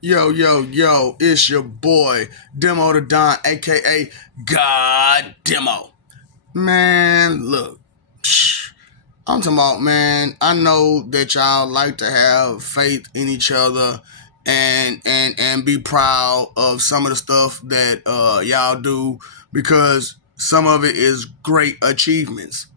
Yo, yo, yo, it's your boy, Demo the Don, aka God Demo. Man, look, I'm talking about, man, I know that y'all like to have faith in each other and be proud of some of the stuff that y'all do because some of it is great achievements.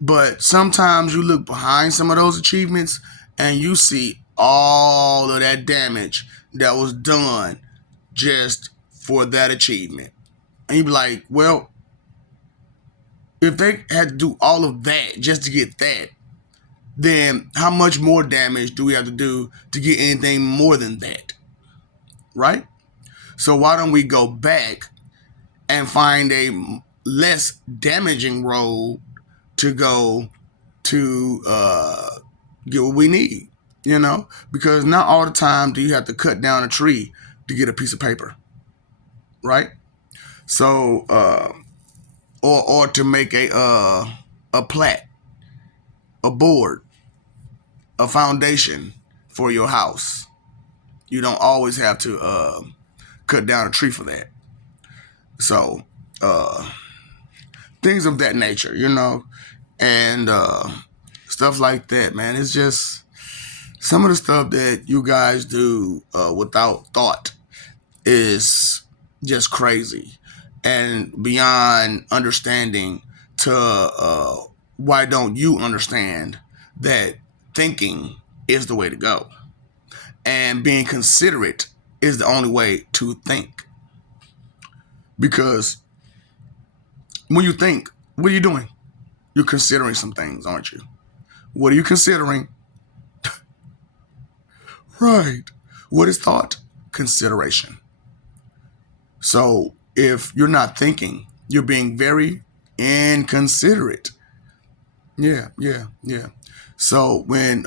But sometimes you look behind some of those achievements and you see all of that damage that was done just for that achievement. And you be like, well, if they had to do all of that just to get that, then how much more damage do we have to do to get anything more than that? Right? So why don't we go back and find a less damaging road to go to get what we need, because not all the time do you have to cut down a tree to get a piece of paper, right? So, or to make a plat, a board, a foundation for your house. You don't always have to cut down a tree for that. So, uh, things of that nature, and stuff like that, man. It's just some of the stuff that you guys do without thought is just crazy and beyond understanding to why don't you understand that thinking is the way to go and being considerate is the only way to think, because when you think, what are you doing? You're considering some things, aren't you? What are you considering? Right. What is thought? Consideration. So if you're not thinking, you're being very inconsiderate. Yeah, yeah, yeah. So when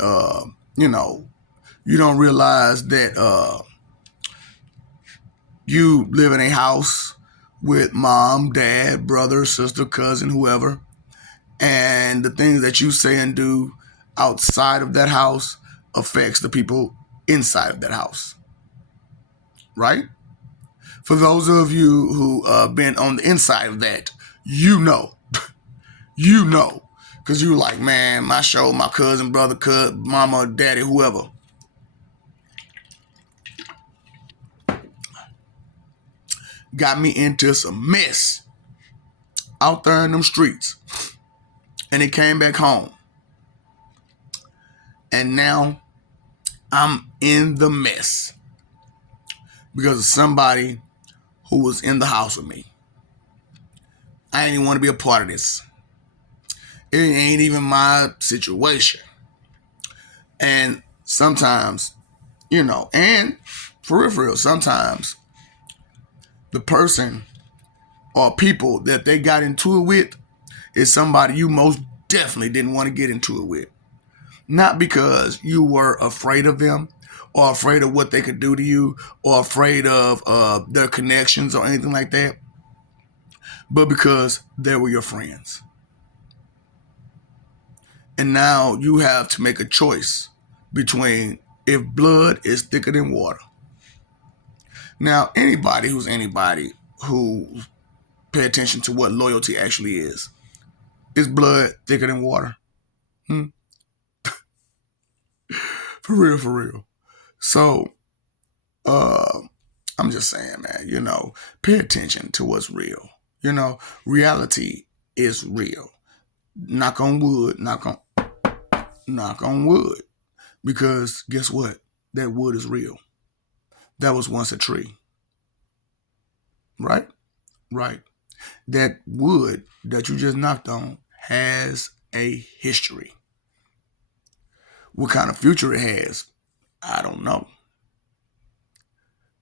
you don't realize that you live in a house with mom, dad, brother, sister, cousin, whoever, and the things that you say and do outside of that house affects the people inside of that house, right? For those of you who been on the inside of that, you know, you know, because you like, man, my show, my cousin, brother, mama, daddy, whoever, got me into some mess out there in them streets. And it came back home. And now I'm in the mess because of somebody who was in the house with me. I didn't even want to be a part of this. It ain't even my situation. And sometimes, and for real, sometimes the person or people that they got into it with is somebody you most definitely didn't want to get into it with. Not because you were afraid of them or afraid of what they could do to you or afraid of their connections or anything like that, but because they were your friends. And now you have to make a choice between if blood is thicker than water. Now, anybody who pay attention to what loyalty actually is blood thicker than water? Hmm? For real, for real. So, uh, I'm just saying, man, pay attention to what's real. Reality is real. Knock on wood, knock on wood. Because guess what? That wood is real. That was once a tree. Right? Right. That wood that you just knocked on has a history. What kind of future it has, I don't know.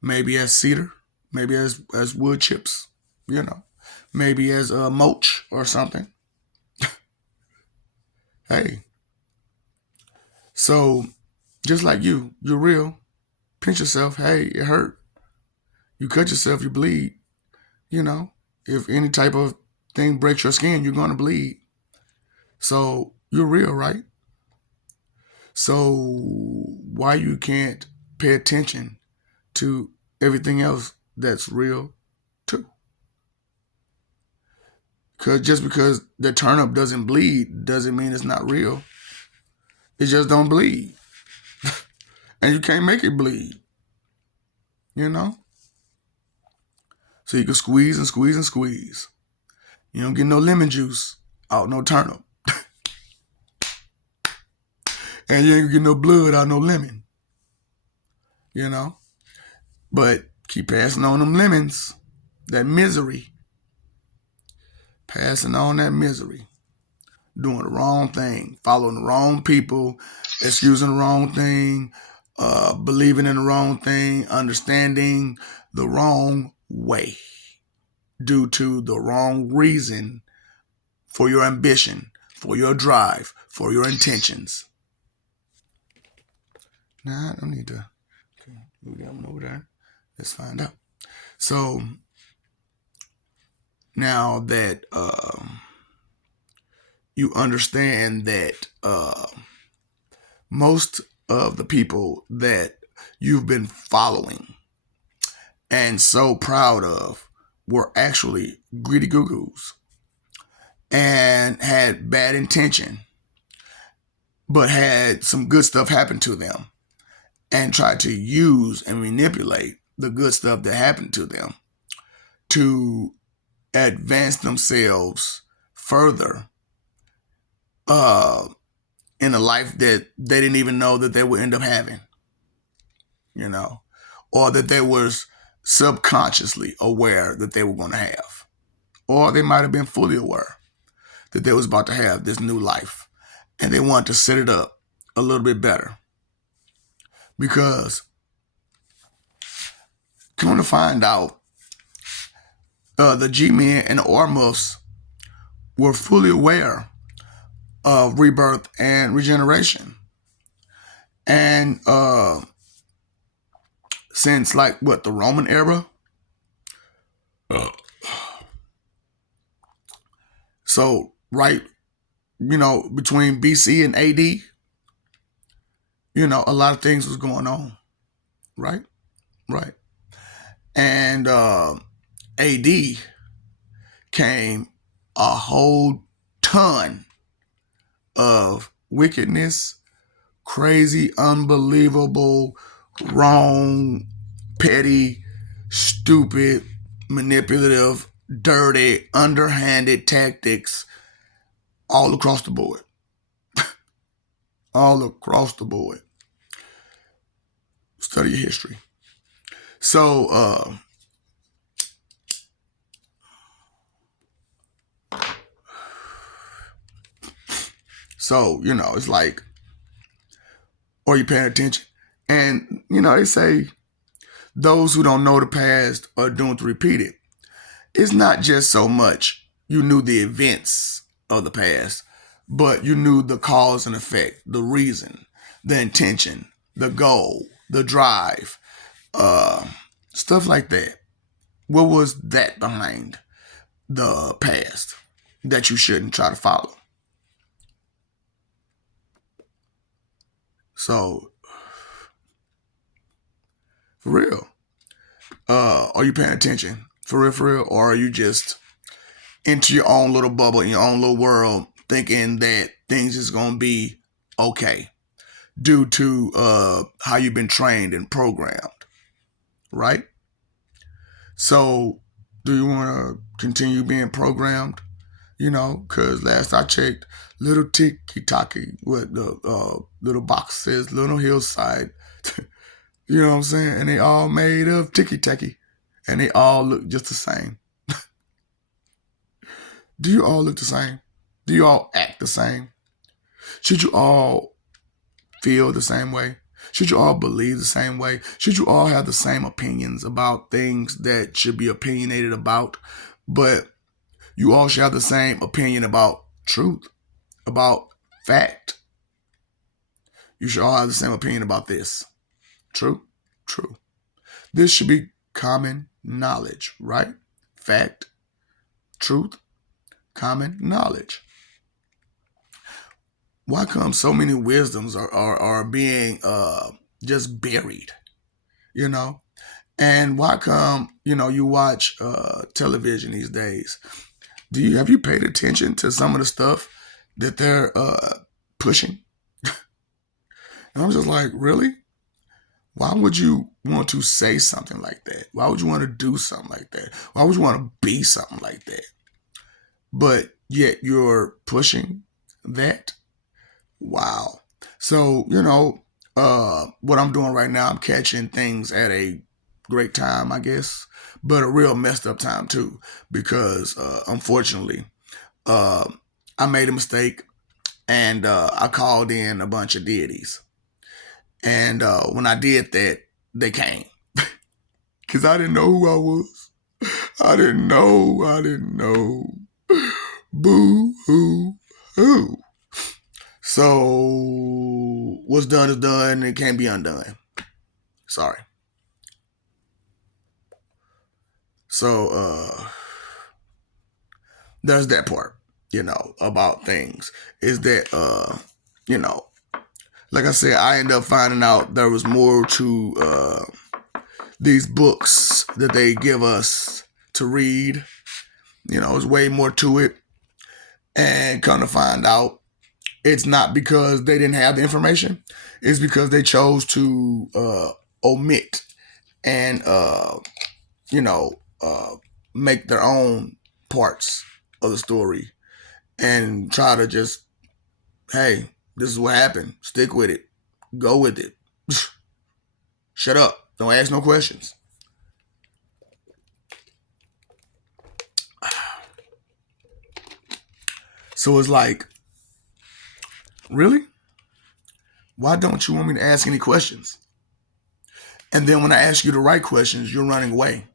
Maybe as cedar, maybe as wood chips, you know, maybe as a mulch or something. Hey, so just like you're real. Pinch yourself. Hey, it hurt. You cut yourself, you bleed. You know, if any type of thing breaks your skin, you're gonna bleed. So you're real, right? So why you can't pay attention to everything else that's real too. Because just because the turnip doesn't bleed doesn't mean it's not real. It just don't bleed. And you can't make it bleed, you know? So you can squeeze and squeeze and squeeze. You don't get no lemon juice out no turnip. And you ain't gonna get no blood out no lemon, you know? But keep passing on them lemons, that misery. Passing on that misery. Doing the wrong thing, following the wrong people, excusing the wrong thing, believing in the wrong thing, understanding the wrong way due to the wrong reason for your ambition, for your drive, for your intentions. Nah, I don't need to. Okay, move that one over there. Let's find out. So now that you understand that most of the people that you've been following and so proud of were actually greedy goo-goos and had bad intention, but had some good stuff happen to them and tried to use and manipulate the good stuff that happened to them to advance themselves further in a life that they didn't even know that they would end up having, you know, or that they was subconsciously aware that they were going to have, or they might have been fully aware that they was about to have this new life and they wanted to set it up a little bit better. Because come to find out, the G-men and the Ormuffs were fully aware of rebirth and regeneration. And since like what, the Roman era? So right, between BC and AD, a lot of things was going on, right? Right. And AD came a whole ton of wickedness, crazy, unbelievable, wrong, petty, stupid, manipulative, dirty, underhanded tactics all across the board. All across the board. Study your history. So, it's like, are you paying attention? And, they say those who don't know the past are doomed to repeat it. It's not just so much you knew the events of the past, but you knew the cause and effect, the reason, the intention, the goal, the drive, stuff like that. What was that behind the past that you shouldn't try to follow? So, for real, are you paying attention? For real, or are you just into your own little bubble, in your own little world, thinking that things is going to be okay due to how you've been trained and programmed, right? So, do you want to continue being programmed? Because last I checked, little tiki-taki, what the little box says, little hillside. You know what I'm saying? And they all made of tiki-taki. And they all look just the same. Do you all look the same? Do you all act the same? Should you all feel the same way? Should you all believe the same way? Should you all have the same opinions about things that should be opinionated about? But you all should have the same opinion about truth, about fact. You should all have the same opinion about this. True? True. This should be common knowledge, right? Fact, truth, common knowledge. Why come so many wisdoms are being just buried? you know. And why come, you watch television these days? Have you paid attention to some of the stuff that they're pushing? And I'm just like, really? Why would you want to say something like that? Why would you want to do something like that? Why would you want to be something like that? But yet you're pushing that? Wow. So, what I'm doing right now, I'm catching things at a great time, I guess, but a real messed up time too, because unfortunately, uh, I made a mistake and I called in a bunch of deities. And when I did that, they came because I didn't know who I was. I didn't know. I didn't know. Boo hoo hoo. So what's done is done. It can't be undone. Sorry. So there's that part, about things. Is that you know, like I said, I ended up finding out there was more to these books that they give us to read. There's way more to it. And come to find out, it's not because they didn't have the information. It's because they chose to omit and you know, uh, make their own parts of the story and try to just, hey, this is what happened. Stick with it. Go with it. Shut up. Don't ask no questions. So it's like, really? Why don't you want me to ask any questions? And then when I ask you the right questions, you're running away.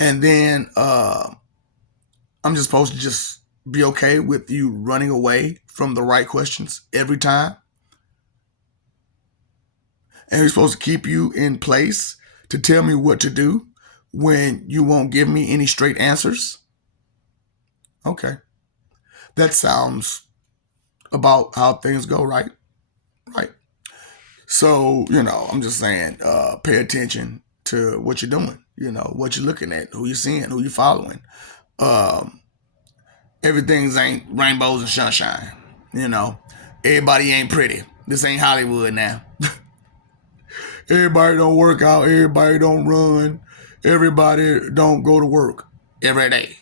And then I'm just supposed to just be okay with you running away from the right questions every time. And we're supposed to keep you in place to tell me what to do when you won't give me any straight answers. Okay. That sounds about how things go, right? Right. So, I'm just saying, pay attention to what you're doing, what you're looking at, who you're seeing, who you're following. Um, Everything's ain't rainbows and sunshine, you know. Everybody ain't pretty. This ain't Hollywood now. Everybody don't work out. Everybody don't run. Everybody don't go to work every day.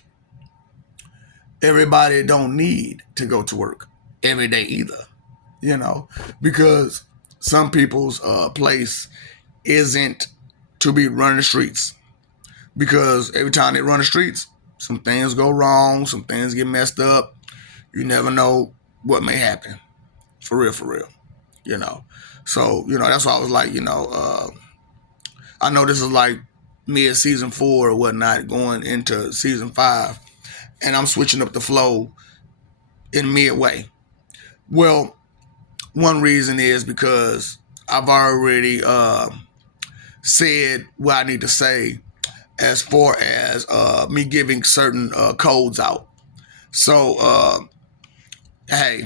Everybody don't need to go to work every day either, because some people's place isn't to be running the streets. Because every time they run the streets, some things go wrong, some things get messed up. You never know what may happen. For real, for real. You know. So, that's why I was like, I know this is like mid season 4 or whatnot, going into season 5, and I'm switching up the flow in midway. Well, one reason is because I've already said what I need to say as far as me giving certain codes out. So, hey,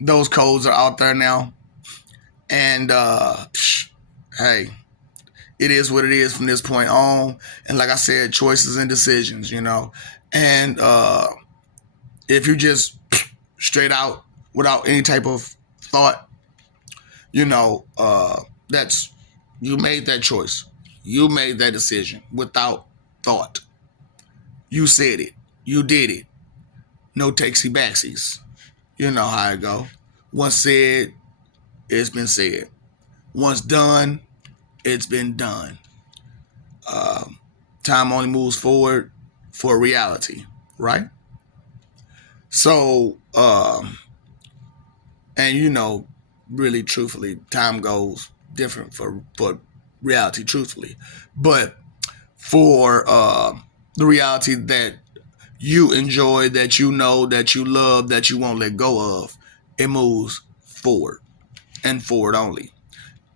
those codes are out there now, and hey, it is what it is from this point on. And like I said, choices and decisions, and if you just straight out without any type of thought, that's, you made that choice. You made that decision without thought. You said it. You did it. No takesy backsies. You know how it go. Once said, it's been said. Once done, it's been done. Time only moves forward for reality, right? So, and really truthfully, time goes different for reality, truthfully. But for the reality that you enjoy, that that you love, that you won't let go of, it moves forward and forward only.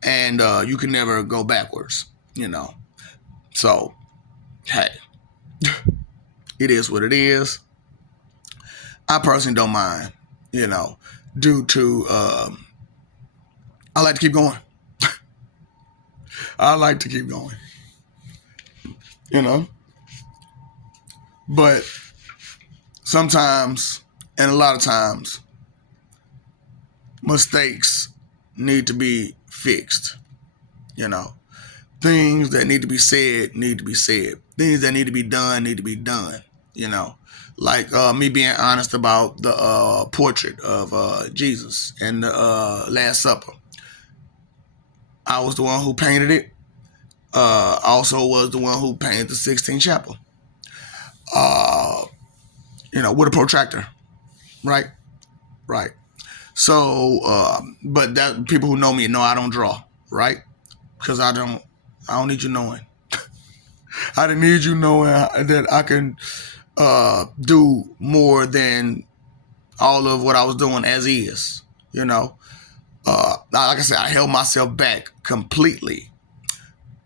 And you can never go backwards. So, hey, it is what it is. I personally don't mind, due to I like to keep going. I like to keep going, you know. But sometimes, and a lot of times, mistakes need to be fixed, you know. Things that need to be said need to be said. Things that need to be done need to be done, you know. Like me being honest about the portrait of Jesus and the Last Supper. I was the one who painted it. Also was the one who painted the Sistine Chapel. Uh, with a protractor, right? Right. So, but that people who know me know I don't draw, right? Because I don't need you knowing. I didn't need you knowing that I can do more than all of what I was doing as is. You know, like I said, I held myself back completely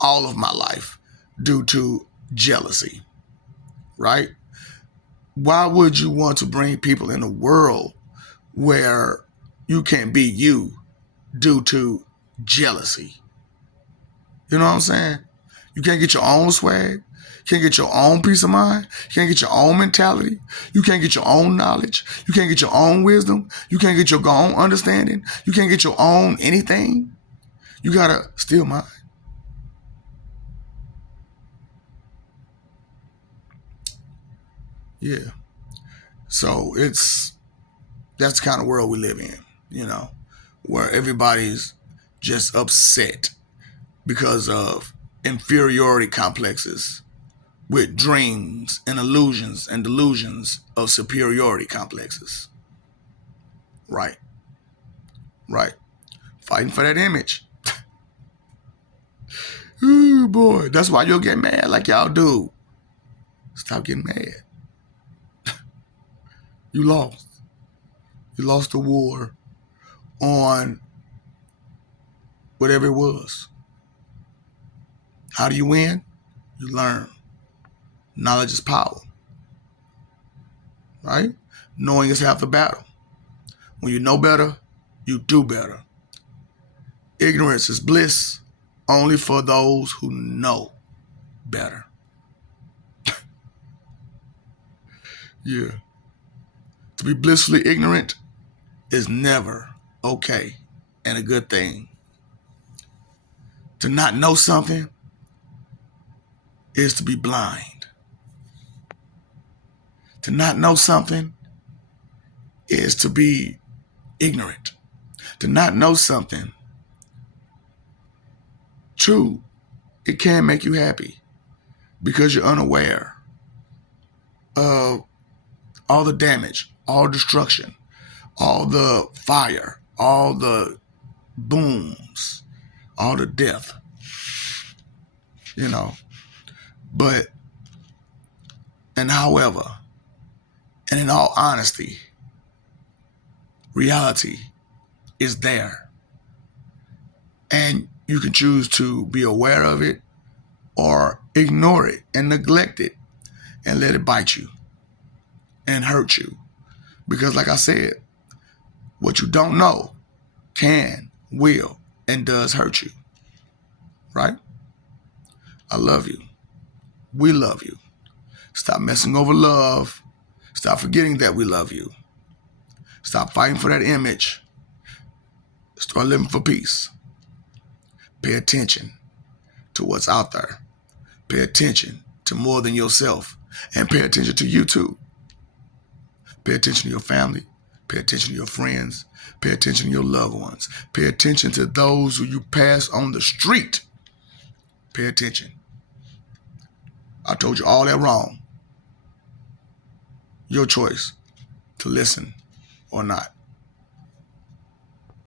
all of my life due to jealousy, right? Why would you want to bring people in a world where you can't be you due to jealousy? You know what I'm saying? You can't get your own swag. You can't get your own peace of mind. You can't get your own mentality. You can't get your own knowledge. You can't get your own wisdom. You can't get your own understanding. You can't get your own anything. You gotta steal mine. Yeah. So that's the kind of world we live in, where everybody's just upset because of inferiority complexes with dreams and illusions and delusions of superiority complexes. Right, right. Fighting for that image. Ooh, boy. That's why you'll get mad like y'all do. Stop getting mad. You lost. You lost the war on whatever it was. How do you win? You learn. Knowledge is power. Right? Knowing is half the battle. When you know better, you do better. Ignorance is bliss only for those who know better. Yeah. To be blissfully ignorant is never okay and a good thing. To not know something is to be blind. To not know something is to be ignorant. To not know something, true, it can make you happy because you're unaware of all the damage, all destruction, all the fire, all the booms, all the death, you know. But, and however, and in all honesty, reality is there. And you can choose to be aware of it or ignore it and neglect it and let it bite you and hurt you. Because like I said, what you don't know can, will, and does hurt you. Right? I love you. We love you. Stop messing over love. Stop forgetting that we love you. Stop fighting for that image. Start living for peace. Pay attention to what's out there. Pay attention to more than yourself. And pay attention to you too. Pay attention to your family. Pay attention to your friends. Pay attention to your loved ones. Pay attention to those who you pass on the street. Pay attention. I told you all that wrong. Your choice to listen or not.